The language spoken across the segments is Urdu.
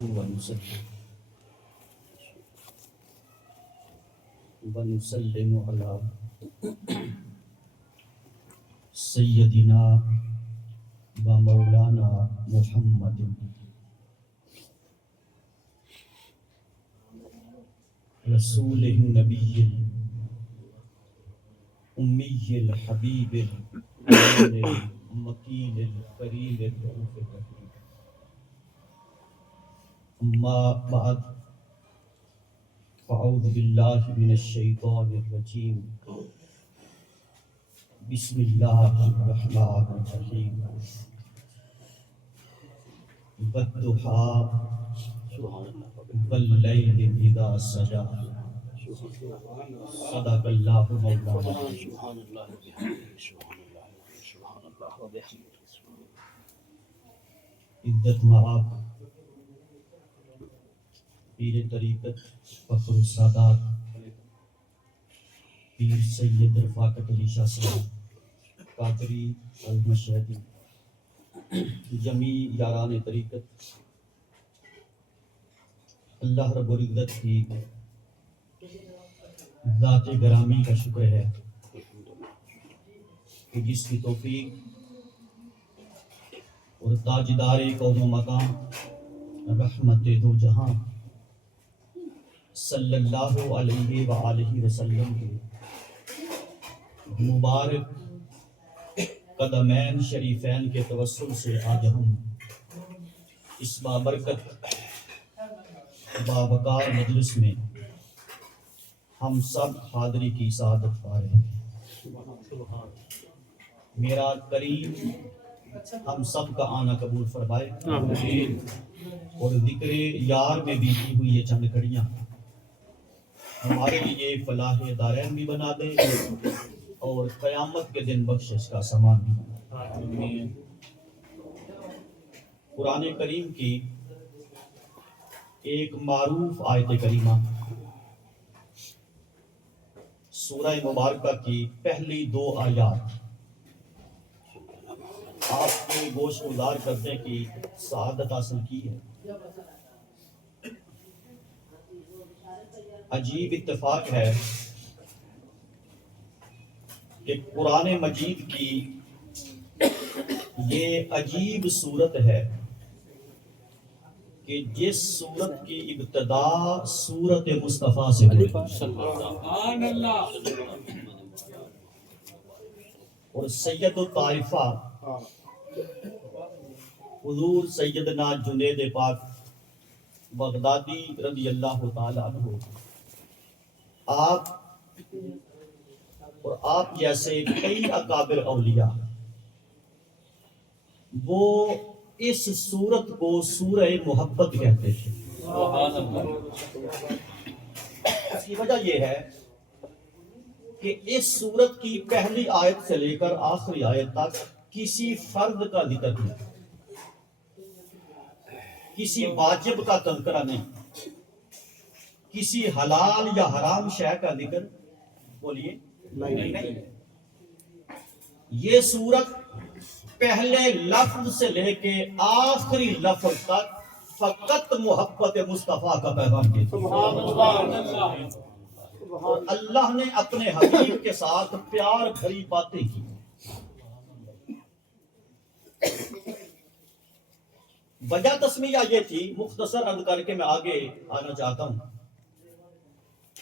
ونسلم على سیدنا و مولانا محمد رسول النبی امی الحبیب المکین الکریم الرؤوف الرحیم، اما بعد فاعوذ باللہ من الشیطان الرجیم، بسم اللہ الرحمن الرحیم، والضحیٰ واللیل اذا سجی، صدق اللہ مولانا۔ عزت مآب پیر طریقت فخر السادات پیر سید رفاقت علی شاہ صاحب قادری المشہدی، جمیع یاران طریقت، اللہ رب العزت کی ذات گرامی کا شکر ہے کہ جس کی توفیق اور تاجدار کون و مقام رحمت دو جہاں صلی اللہ علیہ وآلہ وسلم کے مبارک قدمین شریفین کے توسل سے آج ہم اس بابرکت بابکار مجلس میں ہم سب حاضری کی سعادت پا رہے ہیں۔ میرا کریم ہم سب کا آنا قبول فرمائے اور ذکر یار میں بیتی ہوئی یہ چند گھڑیاں ہمارے لیے فلاح دارین بھی بنا دے اور قیامت کے دن بخشش کا سامان بھی بنا دے۔ قرآن کریم کی ایک معروف آیت کریمہ سورہ مبارکہ کی پہلی دو آیات آپ کے گوش گزار کرنے کی سعادت حاصل کی ہے۔ عجیب اتفاق ہے کہ قرآن مجید کی یہ عجیب صورت ہے کہ جس صورت کی ابتدا سورت مصطفیٰ سے ہوئی اور سید الطائفہ حضور سیدنا جنید پاک بغدادی رضی اللہ تعالی عنہ آپ اور آپ جیسے کئی اکابر اولیاء وہ اس سورت کو سورہ محبت کہتے تھے۔ اس کی وجہ یہ ہے کہ اس سورت کی پہلی آیت سے لے کر آخری آیت تک کسی فرد کا ذکر نہیں، کسی واجب کا تذکرہ نہیں، کسی حلال یا حرام شے کا ذکر بولیے نہیں۔ یہ سورت پہلے لفظ سے لے کے آخری لفظ تک فقط محبت مصطفیٰ کا پیغام دیتی ہے۔ اور اللہ نے اپنے حبیب کے ساتھ پیار بھری باتیں کی۔ وجہ تسمیہ یہ تھی، مختصر عرض کر کے میں آگے آنا چاہتا ہوں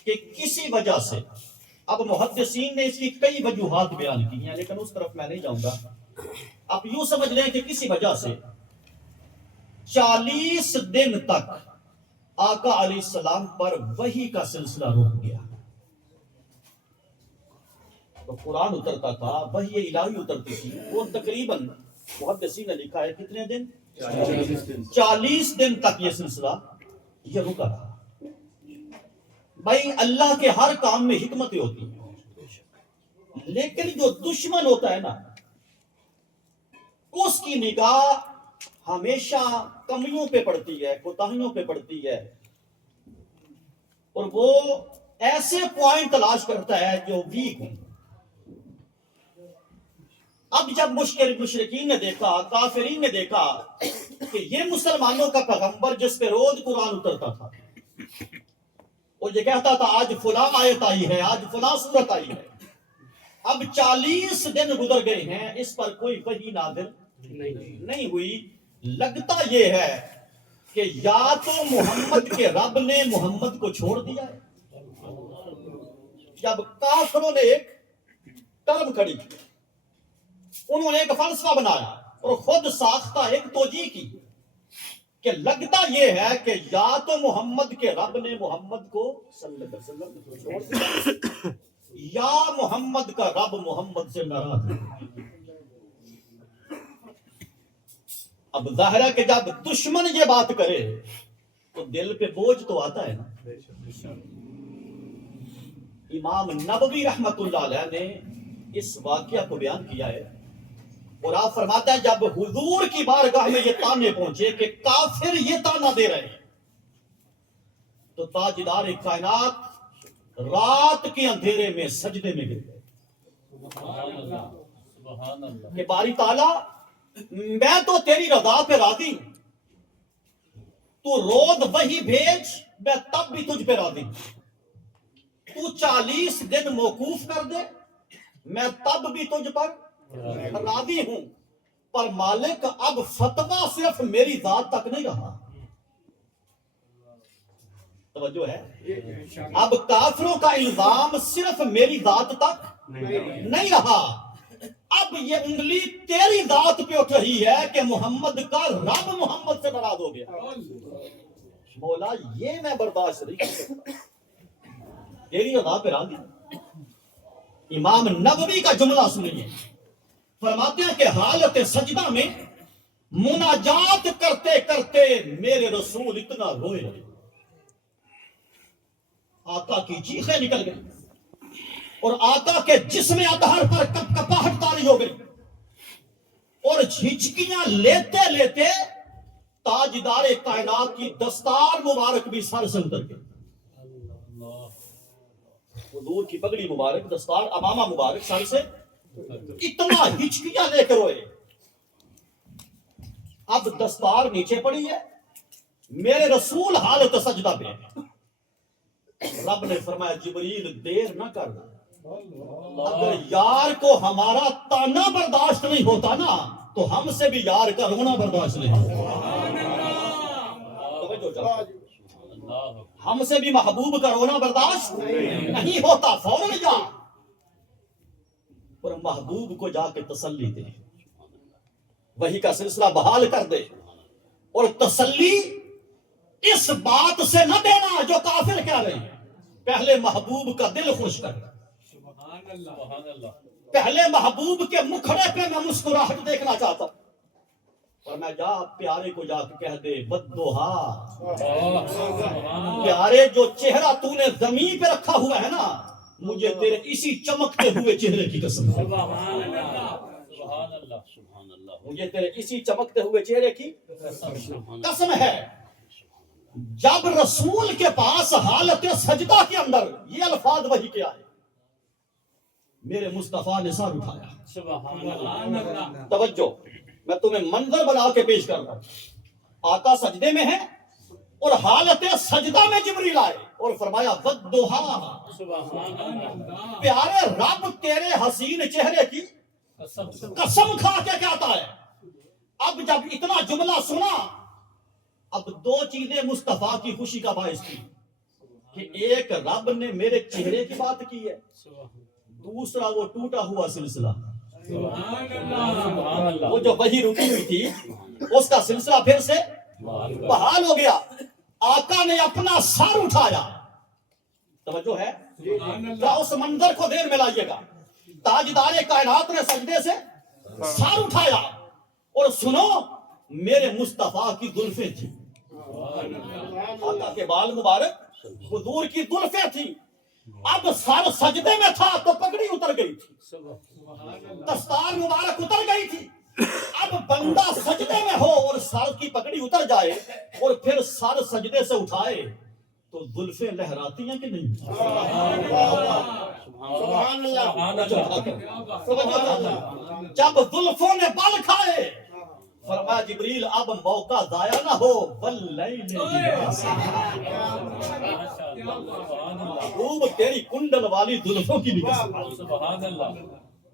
کہ کسی وجہ سے، اب محدثین نے اس کی کئی وجوہات بیان کی ہیں لیکن اس طرف میں نہیں جاؤں گا، آپ یوں سمجھ لیں کہ کسی وجہ سے 40 دن تک آقا علیہ السلام پر وحی کا سلسلہ رک گیا۔ تو قرآن اترتا تھا، وحی الہی اترتی تھی، وہ تقریباً محدثین نے لکھا ہے کتنے دن؟ 40 دن تک یہ سلسلہ یہ رکا تھا۔ بھائی اللہ کے ہر کام میں حکمتیں ہوتی ہیں، لیکن جو دشمن ہوتا ہے نا اس کی نگاہ ہمیشہ کمیوں پہ پڑتی ہے، کوتاہیوں پہ پڑتی ہے، اور وہ ایسے پوائنٹ تلاش کرتا ہے جو ویک ہوں۔ اب جب مشرکین نے دیکھا، کافرین نے دیکھا کہ یہ مسلمانوں کا پیغمبر جس پہ روز قرآن اترتا تھا، وہ یہ کہتا تھا آج فلاں آیت آئی ہے، آج فلاں سورت آئی ہے، اب 40 دن گزر گئے ہیں، اس پر کوئی وحی نازل نہیں ہوئی۔ لگتا یہ ہے کہ یا تو محمد کے رب نے محمد کو چھوڑ دیا ہے۔ جب کافروں نے ایک ٹرم کھڑی کی، انہوں نے ایک فلسفہ بنایا اور خود ساختہ ایک توجیہ کی کہ لگتا یہ ہے کہ یا تو محمد کے رب نے محمد کو صلی اللہ علیہ وسلم چھوڑ دیا یا محمد کا رب محمد سے ناراض ہے۔ اب ظاہر ہے کہ جب دشمن یہ بات کرے تو دل پہ بوجھ تو آتا ہے نا۔ امام نبوی رحمت اللہ علیہ نے اس واقعہ کو بیان کیا ہے اور آپ فرماتے ہیں جب حضور کی بارگاہ میں یہ تانے پہنچے کہ کافر یہ تانا دے رہے ہیں تو تاجدار کائنات رات کے اندھیرے میں سجدے میں گر گئے کہ باری تعالیٰ میں تو تیری رضا پہ راضی ہوں، تو روز وہی بھیج میں تب بھی تجھ پہ راضی ہوں، تو 40 دن موقوف کر دے میں تب بھی تجھ پر راضی ہوں، پر مالک اب فتویٰ صرف میری ذات تک نہیں رہا۔ توجہ ہے، اب کافروں کا الزام صرف میری ذات تک نہیں رہا، اب یہ انگلی تیری ذات پہ اٹھ رہی ہے کہ محمد کا رب محمد سے ناراض ہو گیا۔ مولا یہ میں برداشت نہیں کر سکتا، تیری رضا پہ راضی۔ امام نبوی کا جملہ سنیے، فرماتے ہیں کہ حالت سجدہ میں مناجات کرتے کرتے میرے رسول اتنا روئے، آقا کی چیخیں نکل گئی اور آقا کے جسم اطہر پر کپکپاہٹ طاری ہو گئی اور جھچکیاں لیتے لیتے تاجدار کائنات کی دستار مبارک بھی سر سے اتر گئی۔ حضور کی پگڑی مبارک، دستار امامہ مبارک سر سے اتنا ہچکیاں لے کر روئے۔ اب دستار نیچے پڑی ہے، میرے رسول حالت سجدہ پہ ہے۔ رب نے فرمایا جبریل دیر نہ کر، اگر یار کو ہمارا تانا برداشت نہیں ہوتا نا تو ہم سے بھی یار کا رونا برداشت نہیں ہوتا۔ ہم سے بھی محبوب کا رونا برداشت نہیں ہوتا، فوراً جا اور محبوب کو جا کے تسلی دے، وحی کا سلسلہ بحال کر دے، اور تسلی اس بات سے نہ دینا جو کافر کہہ رہے ہیں، پہلے محبوب کا دل خوش کر، پہلے محبوب کے مکھڑے پہ میں مسکراہٹ دیکھنا چاہتا ہوں، اور میں جا پیارے کو جا کے کہہ دے بدوہا، پیارے جو چہرہ تو نے زمین پہ رکھا ہوا ہے نا، مجھے تیرے اسی چمکتے ہوئے چہرے کی قسم ہے، مجھے تیرے اسی چمکتے ہوئے چہرے کی قسم ہے۔ جب رسول کے پاس حالت سجدہ کے اندر یہ الفاظ وحی کے آئے، میرے مصطفیٰ نے سر اٹھایا۔ توجہ، میں تمہیں منظر بنا کے پیش کر رہا ہوں، آقا سجدے میں ہے اور حالت سجدہ میں جبریل آئے اور فرمایا والضحیٰ، پیارے رب تیرے حسین چہرے کی قسم کھا کے کہتا ہے۔ اب جب اتنا جملہ سنا، اب دو چیزیں مصطفیٰ کی خوشی کا باعث تھی کہ ایک رب نے میرے چہرے کی بات کی ہے، دوسرا وہ ٹوٹا ہوا سلسلہ، وہ جو وحی رکی ہوئی تھی اس کا سلسلہ پھر سے بحال ہو گیا۔ آقا نے اپنا سر اٹھایا، توجہ ہے، کیا اس منظر کو دیر میں لائیے گا، تاجدار کائنات نے سجدے سے سر اٹھایا اور سنو میرے مصطفیٰ کی زلفیں تھی، آقا کے بال مبارک حضور کی زلفیں تھی، اب سر سجدے میں تھا تو پگڑی اتر گئی تھی، دستار مبارک اتر گئی تھی۔ اب بندہ سجدے میں ہو اور سر کی پگڑی اتر جائے اور پھر سر سجدے سے اٹھائے تو زلفیں لہراتی ہیں کہ نہیں؟ سبحان اللہ۔ جب زلفوں نے بل کھائے فرمایا جبریل اب موقع ضائع نہ ہو واللیل اذا سجا، خوب تیری کنڈل والی زلفوں کی بھی قسم، سبحان اللہ،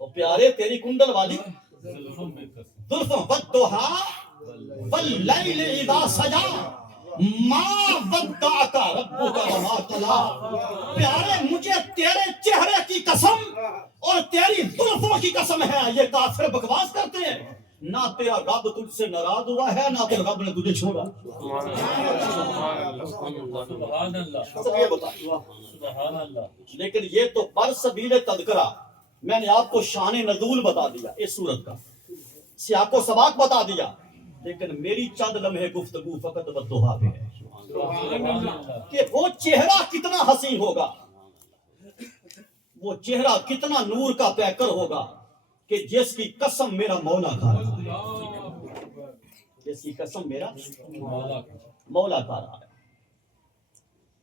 وہ پیارے تیری کنڈل والی زلفوں، والضحیٰ واللیل اذا سجا ما ودعک ربک وما قلی، پیارے مجھے تیرے چہرے کی قسم اور تیری زلفوں کی قسم ہے، یہ کافر بکواس کرتے ہیں، نہ تیرا رب تجھ سے ناراض ہوا ہے نہ تیرے رب نے تجھے چھوڑا۔ سبحان اللہ، سب یہ بتا، سبحان اللہ، لیکن یہ تو برسبیل تذکرہ میں نے آپ کو شان نزول بتا دیا اس صورت کا، سیاق و سباق بتا دیا، لیکن میری چند لمحے گفتگو فقط والضحیٰ پہ ہے سبحان اللہ، کہ وہ چہرہ کتنا حسین ہوگا، وہ چہرہ کتنا نور کا پیکر ہوگا کہ جس کی قسم میرا مولا کھا رہا ہے، جس کی قسم میرا مولا کھا رہا ہے۔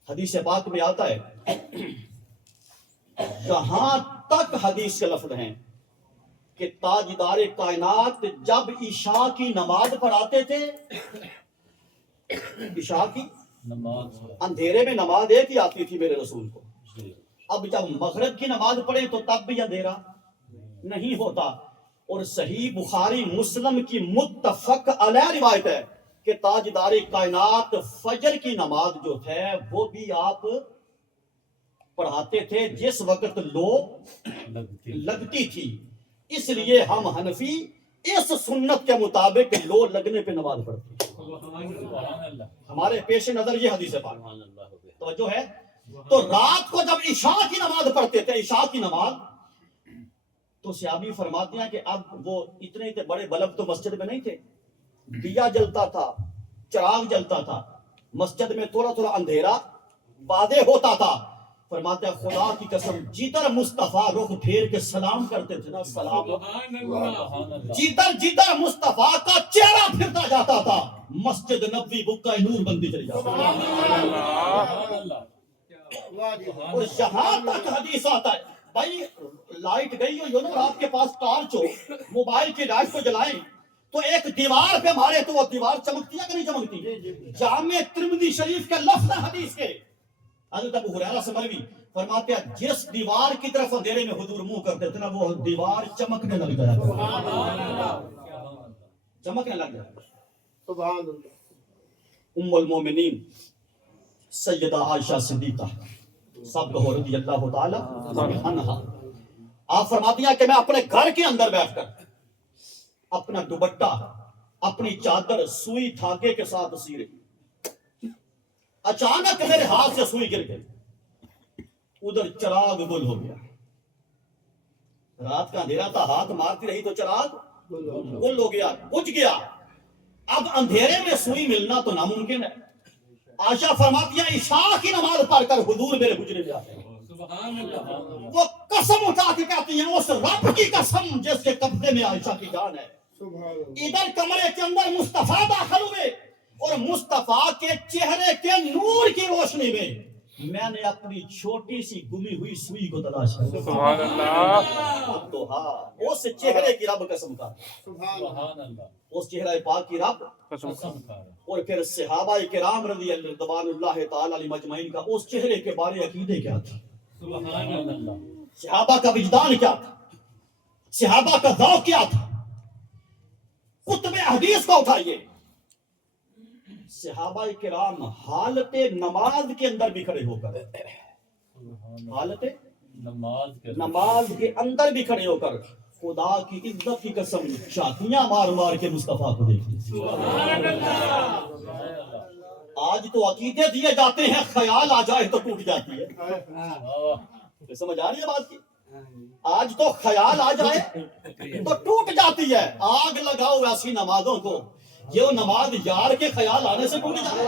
حدیث پاک میں آتا ہے، جہاں تک حدیث کے لفظ ہیں کہ تاجدار کائنات جب عشاء کی نماز پڑھاتے تھے، عشاء کی نماز، اندھیرے میں نماز ایک ہی آتی تھی میرے رسول کو، اب جب مغرب کی نماز پڑھے تو تب بھی اندھیرا نہیں ہوتا، اور صحیح بخاری مسلم کی متفق علیہ روایت ہے کہ تاجدار کائنات فجر کی نماز جو ہے وہ بھی آپ پڑھاتے تھے جس وقت لو لگتی تھی، اس لیے ہم حنفی اس سنت کے مطابق لو لگنے پہ نماز پڑھتے ہیں۔ سبحان اللہ، ہمارے پیش نظر یہ حدیث پاک توجہ ہے۔ تو رات کو جب عشاء کی نماز پڑھتے تھے، عشاء کی نماز، تو صحابی فرماتے ہیں کہ اب وہ اتنے بڑے بلب تو مسجد میں نہیں تھے، دیا جلتا تھا، چراغ جلتا تھا، مسجد میں تھوڑا تھوڑا اندھیرا واضح ہوتا تھا، فرماتے ہیں خدا کی قسم جدھر مصطفیٰ رخ پھیر کے سلام کرتے تھے نا، سلام، سبحان اللہ، جدھر مصطفیٰ کا چہرہ پھرتا جاتا تھا مسجد نبوی بکہ نور بنتی چلی جاتی، سبحان اللہ، اور یہاں تک حدیث آتا ہے بھائی لائٹ گئی ہو نا، آپ کے پاس ٹارچ ہو، موبائل کی لائٹ کو جلائیں تو ایک دیوار پہ مارے تو وہ دیوار چمکتی ہے کہ نہیں چمکتی؟ جامع ترمذی شریف کے لفظ حدیث کے حضرت ابو ہریرہ سے مروی فرماتے ہیں جس دیوار کی طرف اندھیرے میں حضور منہ کرتے تھے نا وہ دیوار چمکنے لگ جایا چمکنے لگ جایا۔ سبحان اللہ، ام المومنین سیدہ عائشہ صدیقہ سب کہو رضی اللہ تعالی عنہا، آپ فرماتی ہیں کہ میں اپنے گھر کے اندر بیٹھ کر اپنا دوپٹہ اپنی چادر سوئی دھاگے کے ساتھ سی رہی، اچانک میرے ہاتھ سے سوئی گر گئی، ادھر چراغ گل ہو گیا، رات کا اندھیرا تھا، ہاتھ مارتی رہی تو چراغ گل ہو گیا، بجھ گیا، اب اندھیرے میں سوئی ملنا تو ناممکن ہے۔ عائشہ فرماتی ہیں عشاء کی نماز پڑھ کر حضور میرے حجرے میں آتے ہیں، سبحان اللہ، وہ قسم اٹھا کے کہتی ہیں اس رب کی قسم جس کے قبضے میں عائشہ کی جان ہے، سبحان اللہ، ادھر کمرے کے اندر مصطفیٰ داخل ہوئے اور مصطفیٰ کے چہرے کے نور کی روشنی میں نے اپنی چھوٹی سی گمی ہوئی سوئی کو تلاش کیا، سبحان اللہ، تو ہاں اس چہرے کی رب قسم کا، سبحان اللہ، سبحان اللہ، اس چہرہ پاک کی رب، قسم کھا رہا، اور پھر صحابہ کرام رضی اللہ تعالی علیہ مجمعین کا اس چہرے کے بارے عقیدے کیا تھا، سبحان اللہ، صحابہ کا وجدان کیا تھا، صحابہ کا ذوق کیا تھا، کتب حدیث کو اٹھائیے، صحابہ کرام حالت نماز کے اندر بھی کھڑے ہو کر، حالت نماز کے اندر بھی کھڑے ہو کر خدا کی عزت کی قسم چھاتیاں مار مار کے مصطفیٰ کو دیکھتے، آج تو عقیدے دیے جاتے ہیں خیال آ جائے تو ٹوٹ جاتی ہے، سمجھ آ رہی ہے بات کی؟ آج تو خیال آ جائے تو ٹوٹ جاتی ہے، آگ لگاؤ ایسی نمازوں کو یہ نماز یار کے خیال آنے سے ٹوٹ جائے۔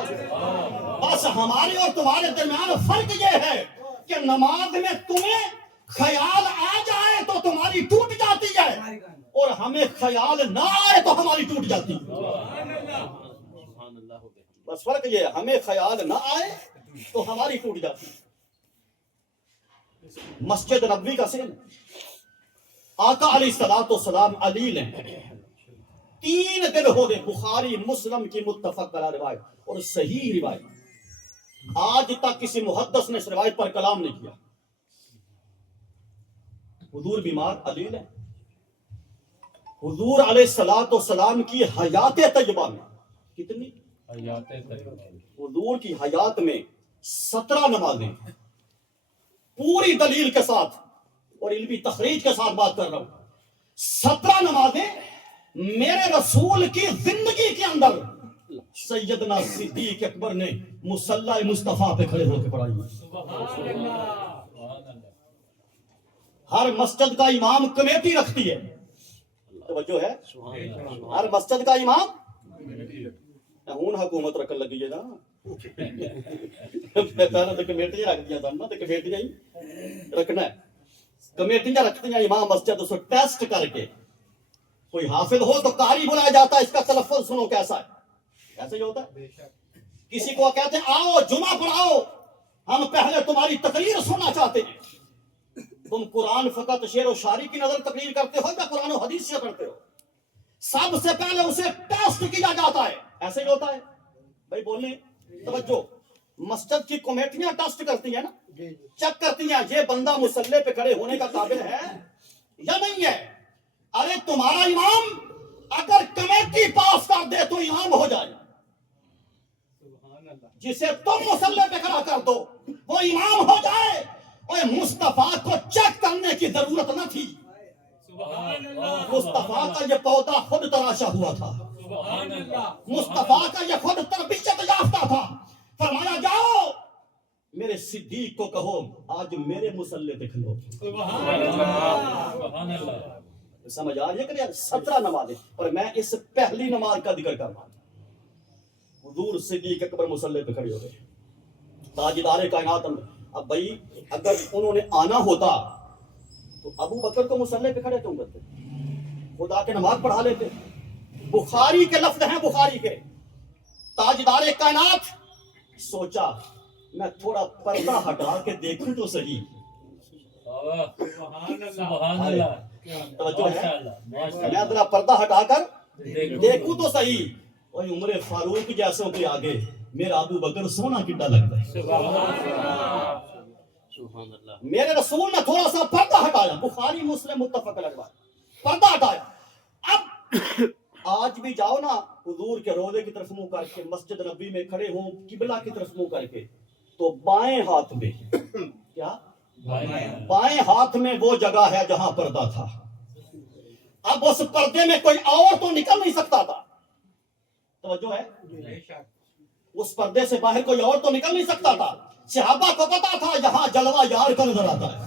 بس ہمارے اور تمہارے درمیان فرق یہ ہے کہ نماز میں تمہیں خیال آ جائے تو تمہاری ٹوٹ جاتی ہے اور ہمیں خیال نہ آئے تو ہماری ٹوٹ جاتی ہے، بس فرق یہ ہے، ہمیں خیال نہ آئے تو ہماری ٹوٹ جاتی ہے۔ مسجد نبوی کا سین، آقا علیہ السلام علی نے 3 دن ہو گئے، بخاری مسلم کی متفق علیہ روایت اور صحیح روایت، آج تک کسی محدث نے اس روایت پر کلام نہیں کیا۔ حضور بیمار علیل ہے، حضور علیہ الصلوۃ والسلام کی حیات طیبہ میں کتنی، حیات طیبہ، حضور کی حیات میں 17 نمازیں، پوری دلیل کے ساتھ اور علمی تخریج کے ساتھ بات کر رہا ہوں، 17 نمازیں میرے رسول کی زندگی کے اندر سیدنا صدیق اکبر نے مصلی مصطفیٰ پہ کھڑے ہو کے پڑھائی ہیں۔ سبحان اللہ، ہر مسجد کا امام کمیٹی رکھتی ہے، توجہ ہے، ہر مسجد کا امام ہوں حکومت رکھنے لگی ہے نا، پہلے تو کمیٹیاں رکھ دیا تھا نا، تو کمیٹیاں ہی رکھنا ہے، کمیٹیاں رکھتی ہیں امام مسجد، اس کو ٹیسٹ کر کے کوئی حافظ ہو تو قاری بلایا جاتا ہے، اس کا تلفظ سنو کیسا ہے، ایسا ہی ہوتا ہے۔ کسی کو کہتے ہیں آؤ جمعہ پڑھاؤ، ہم پہلے تمہاری تقریر سننا چاہتے ہیں، تم قرآن فقط شعر و شاعری کی نظر تقریر کرتے ہو یا قرآن و حدیث سے پڑھتے ہو؟ سب سے پہلے اسے ٹیسٹ کیا جاتا ہے، ایسے ہی ہوتا ہے بھائی، بولنے توجہ۔ مسجد کی کمیٹیاں ٹیسٹ کرتی ہیں نا، چیک کرتی ہیں یہ بندہ مصلی پہ کھڑے ہونے کا قابل ہے یا نہیں ہے۔ ارے تمہارا امام اگر کمیٹی پاس کر دے تو امام ہو جائے، جسے تم مصلی پہ کھڑا کر دو وہ امام ہو جائے، اور مصطفیٰ کو چیک کرنے کی ضرورت نہ تھی، مصطفیٰ کا یہ پودا خود تراشا ہوا تھا، مصطفیٰ کا یہ خود تربیت یافتہ تھا۔ فرمایا جاؤ میرے صدیق کو کہو آج میرے مصلی پہ کھلو۔ سبحان اللہ، سمجھ آ رہی ہے کہ نہیں؟ 17 نمازیں، اور میں اس پہلی نماز کا ذکر کر رہا ہوں، حضور صدیق اکبر مصلی پہ کھڑے ہو گئے، تاجدار کائنات۔ اب بھائی اگر انہوں نے آنا ہوتا تو ابو بکر کو مصلی پہ کھڑے کیوں کرتے؟ خدا کے نماز پڑھا لیتے۔ بخاری کے لفظ ہیں، بخاری کے، تاجدار کائنات سوچا میں تھوڑا پردہ ہٹا کے دیکھوں تو صحیح، سبحان اللہ، توجہ ہے، ماشاء میں اللہ، ذرا پردہ ہٹا کر دیکھوں تو صحیح۔ اور عمر فاروق جیسوں کے آگے میرا ابو بکر سونا کڈا لگتا ہے۔ میرے رسول نے تھوڑا سا پردہ ہٹایا، بخاری مسلم متفق علیہ، پردہ ہٹایا۔ اب آج بھی جاؤ نا حضور کے روضے کی طرف منہ کر کے، مسجد نبی میں کھڑے ہوں قبلہ کی طرف منہ کر کے، تو بائیں ہاتھ میں کیا، بائیں ہاتھ میں وہ جگہ ہے جہاں پردہ تھا۔ اب اس پردے میں کوئی اور تو نکل نہیں سکتا تھا، توجہ ہے، اس پردے سے باہر کوئی اور تو نکل نہیں سکتا تھا۔ صحابہ کو پتا تھا یہاں جلوہ یار کا نظر آتا ہے،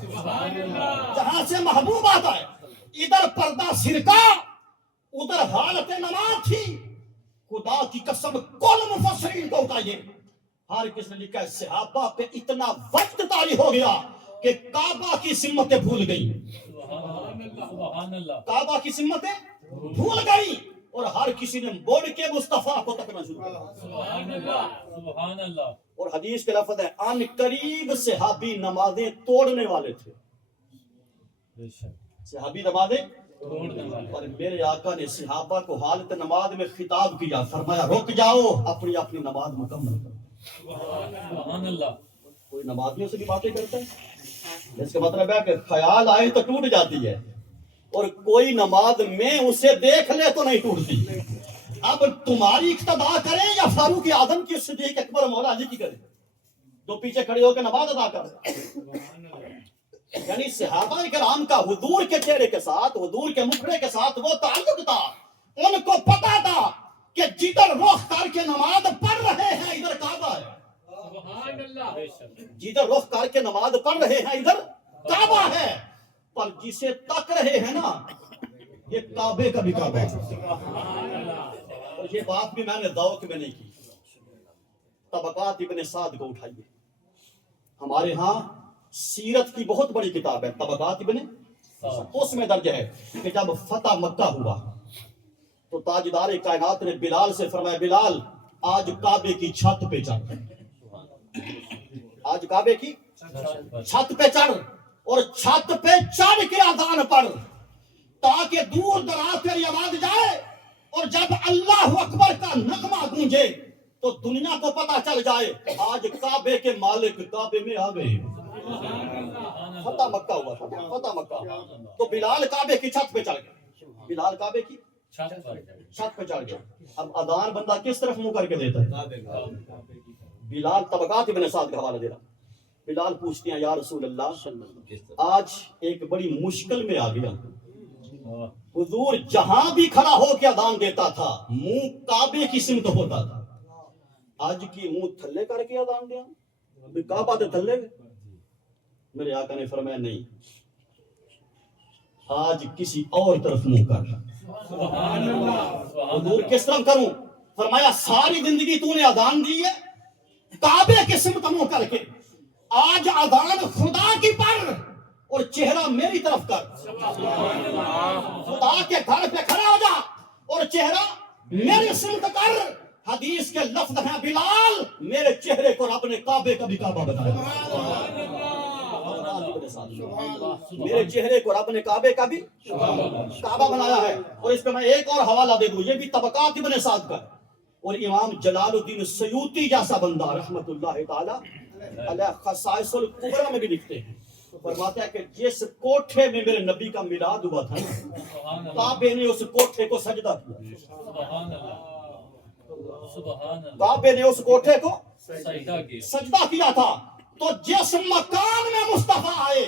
جہاں سے محبوب آتا ہے، ادھر پردہ سرکا، ادھر حالت نماز تھی۔ خدا کی قسم کل مفسرین کو اٹھائیے، ہر کس نے لکھا ہے صحابہ پہ اتنا وقت طاری ہو گیا کہ کعبہ کی سمتیں بھول گئی، سبحان اللہ، کعبہ کی سمتیں بھول گئی، اور ہر کسی نے بوڑھ کے مصطفیٰ کو تکنا شروع کیا۔ سبحان اللہ، سبحان اللہ، اور حدیث کے لفظ ہے ان قریب صحابی نمازیں توڑنے والے تھے، بے شک، صحابی نمازیں، توڑنے والے، اور میرے آقا نے صحابہ کو حالت نماز میں خطاب کیا، فرمایا رک جاؤ، اپنی اپنی نماز مکمل کرو۔ سبحان اللہ، کوئی نمازیوں سے بھی باتیں کرتا ہے، اس کا مطلب ہے کہ خیال آئے تو ٹوٹ جاتی ہے، اور کوئی نماز میں اسے دیکھ لے تو نہیں ٹوٹتی۔ اب تمہاری اقتدا کریں یا فاروق اعظم کی، صدیق اکبر مولا علی کی کریں، تو پیچھے کھڑے ہو کے نماز ادا کر۔ یعنی صحابہ کرام کا حضور کے چہرے کے ساتھ، حضور کے مکھڑے کے ساتھ وہ تعلق تھا، ان کو پتا تھا کہ جدھر رخ کر کے نماز پڑھ رہے ہیں ادھر کعبہ ہے، سبحان اللہ، بے شک، جدھر رخ کر کے نماز پڑھ رہے ہیں ادھر کعبہ ہے، پر جسے تک رہے ہیں نا یہ کعبے کا بھی کعبہ ہے۔ اور یہ بات بھی میں نے ذوق میں نہیں کی، طبقات ابن سعد کو اٹھائیے، ہمارے ہاں سیرت کی بہت بڑی کتاب ہے طبقات ابن سعد، اس میں درج ہے کہ جب فتح مکہ ہوا تو تاجدار کائنات نے بلال سے فرمایا بلال آج کعبے کی چھت پہ چڑھ، آج کعبے کی چھت پہ چڑھ، اور چھت پہ چڑھ کے اذان پڑھ تاکہ دور دراز تیری آواز جائے، اور جب اللہ اکبر کا نغمہ گونجے تو دنیا کو پتا چل جائے آج کعبے کے مالک کعبے میں آ گئے. فتح مکہ ہوا تھا، فتح مکہ. تو بلال کعبے کی چھت پہ چڑھ گیا، بلال کعبے کی چھت پہ چڑھ گیا. اب اذان بندہ کس طرف منہ کر کے دیتا ہے؟ بلال طبقات ابن سعد کا حوالہ دے رہا. بلال پوچھتے ہیں یا رسول اللہ آج ایک بڑی مشکل میں آ گیا. حضور جہاں بھی کھڑا ہو کے اذان دیتا تھا منہ کعبے کی سمت ہوتا تھا، آج کی منہ تھلے کر کے اذان دیا، کعبہ تے تھلے. میرے آقا نے فرمایا نہیں، آج کسی اور طرف منہ کر. حضور کس طرح کروں؟ فرمایا ساری زندگی تو نے اذان دی ہے کعبے کی سمت منہ کر کے، آج اذان خدا کی پر اور چہرہ میری طرف کر. خدا کے گھر پہ کھڑا ہو جا اور چہرہ میری سمت کر. حدیث کے لفظ ہیں بلال میرے چہرے کو رب نے کعبے کا بھی کعبہ بنایا. میرے چہرے کو رب نے کعبے کا بھی کعبہ بنایا ہے. اور اس پہ میں ایک اور حوالہ دے دوں، یہ بھی طبقات ابن سعد کا ہے. اور امام جلال الدین سیوطی جیسا بندہ رحمت اللہ تعالی علیہ خصائص الکبریٰ میں بھی لکھتے ہیں، فرماتا ہے کہ جس کوٹھے میں میرے نبی کا میلاد ہوا تھا کعبے نے اس کوٹھے کو سجدہ کیا. کعبے نے اس کوٹھے کو سجدہ کیا تھا. تو جس مکان میں مصطفیٰ آئے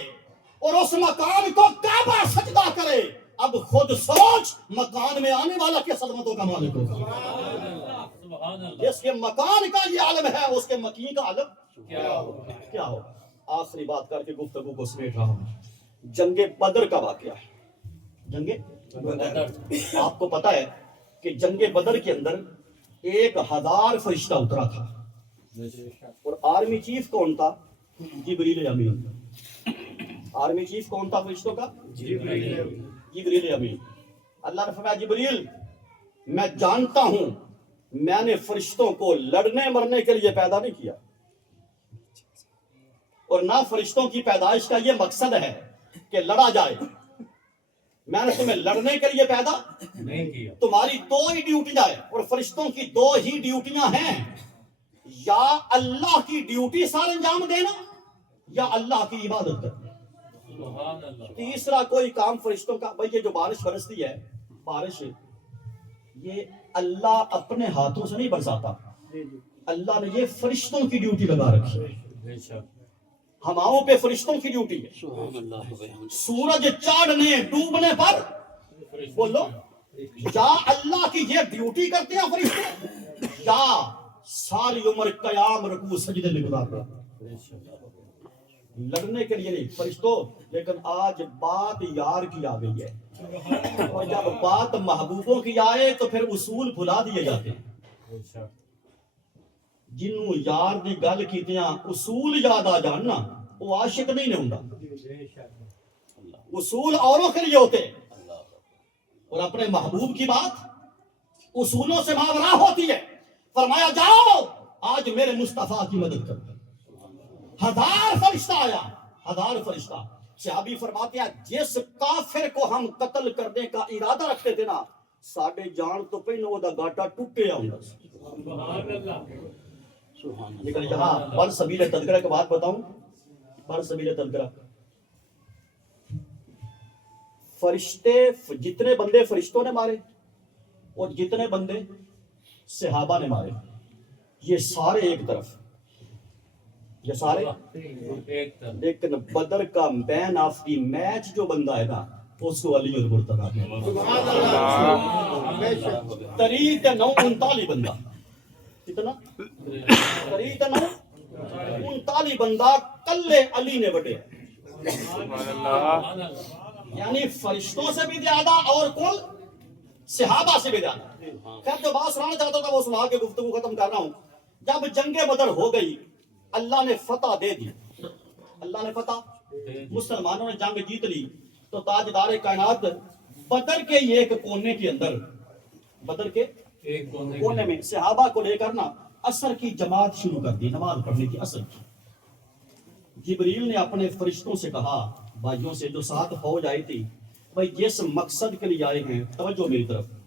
اور اس مکان کو کعبہ سجدہ کرے، اب خود سوچ مکان میں آنے والا کس عظمتوں کا مالک ہوگا. جس کے مکان کا یہ عالم ہے اس کے مکین کا عالم کیا ہو. آخری بات کر کے گفتگو کو سمیٹ رہا ہوں. جنگ بدر کا واقعہ ہے. جنگ بدر آپ کو پتا ہے کہ جنگ بدر کے اندر 1000 فرشتہ اترا تھا اور آرمی چیف کون تھا؟ جبریل امین. آرمی چیف کون تھا فرشتوں کا؟ جبریل امین. اللہ نے فرمایا جبریل میں جانتا ہوں میں نے فرشتوں کو لڑنے مرنے کے لیے پیدا نہیں کیا اور نہ فرشتوں کی پیدائش کا یہ مقصد ہے کہ لڑا جائے. میں نے تمہیں لڑنے کے لیے پیدا نہیں کیا. تمہاری 2 ہی ڈیوٹیاں ہیں اور فرشتوں کی 2 ہی ڈیوٹیاں ہیں، یا اللہ کی ڈیوٹی سار انجام دینا یا اللہ کی عبادت کرنا. تیسرا کوئی کام فرشتوں کا بھئی یہ جو بارش برستی ہے، بارش یہ اللہ اپنے ہاتھوں سے نہیں برساتا، اللہ نے یہ فرشتوں کی ڈیوٹی لگا رکھی ہے. ہماؤں پہ فرشتوں کی ڈیوٹی ہے. سورج چاڑنے ڈوبنے پر بولو یا اللہ کی یہ ڈیوٹی کرتے ہیں فرشتے، یا ساری عمر قیام رکوع سجدے میں گزارتے ہیں. لڑنے کے لیے نہیں فرشتوں. لیکن آج بات یار کی آ گئی ہے اور جب بات محبوبوں کی آئے تو پھر اصول بھلا دیے جاتے ہیں. جنوں یار دی گل کیتیاں اصول یاد آ جاننا وہ عاشق نہیں نے ہوندا. اصول اوروں کے لیے ہوتے اور اپنے محبوب کی بات اصولوں سے ماورا ہوتی ہے. فرمایا جاؤ آج میرے مصطفیٰ کی مدد کرو. 1000 فرشتہ آیا، 1000 فرشتہ. صحابی فرماتے ہیں جس کافر کو ہم قتل کرنے کا ارادہ رکھتے تھے نا ساڈے جان تو پہلے وہ دا گاٹا ٹوٹے آؤندا. لیکن یہاں بر سبیل تذکرہ کی بات بتاؤں. بر سبیل تذکرہ فرشتے جتنے بندے فرشتوں نے مارے اور جتنے بندے صحابہ نے مارے یہ سارے ایک طرف، یہ سارے ایک طرف. لیکن بدر کا مین آف دی میچ جو بندہ ہے نا اس کو علی اور مرتضی طریق 939 بندہ. کتنا؟ طریق 939 بندہ کلے علی نے بٹے. یعنی فرشتوں سے بھی زیادہ اور کل صحابہ سے بھی زیادہ. خیر جو بات سنانا چاہتا تھا وہ سنا کے گفتگو ختم کر رہا ہوں. جب جنگ بدر ہو گئی اللہ نے فتح دے دی. اللہ نے فتح، مسلمانوں نے جنگ جیت لی تو تاجدار کائنات بدر کے ایک کونے کے اندر، بدر کے ایک کونے میں صحابہ کو لے کر نا عصر کی جماعت شروع کر دی، نماز پڑھنے کی عصر کی. جبریل نے اپنے فرشتوں سے کہا بھائیوں سے جو ساتھ فوج آئی تھی بھائی جس مقصد کے لیے آئے ہیں توجہ میری طرف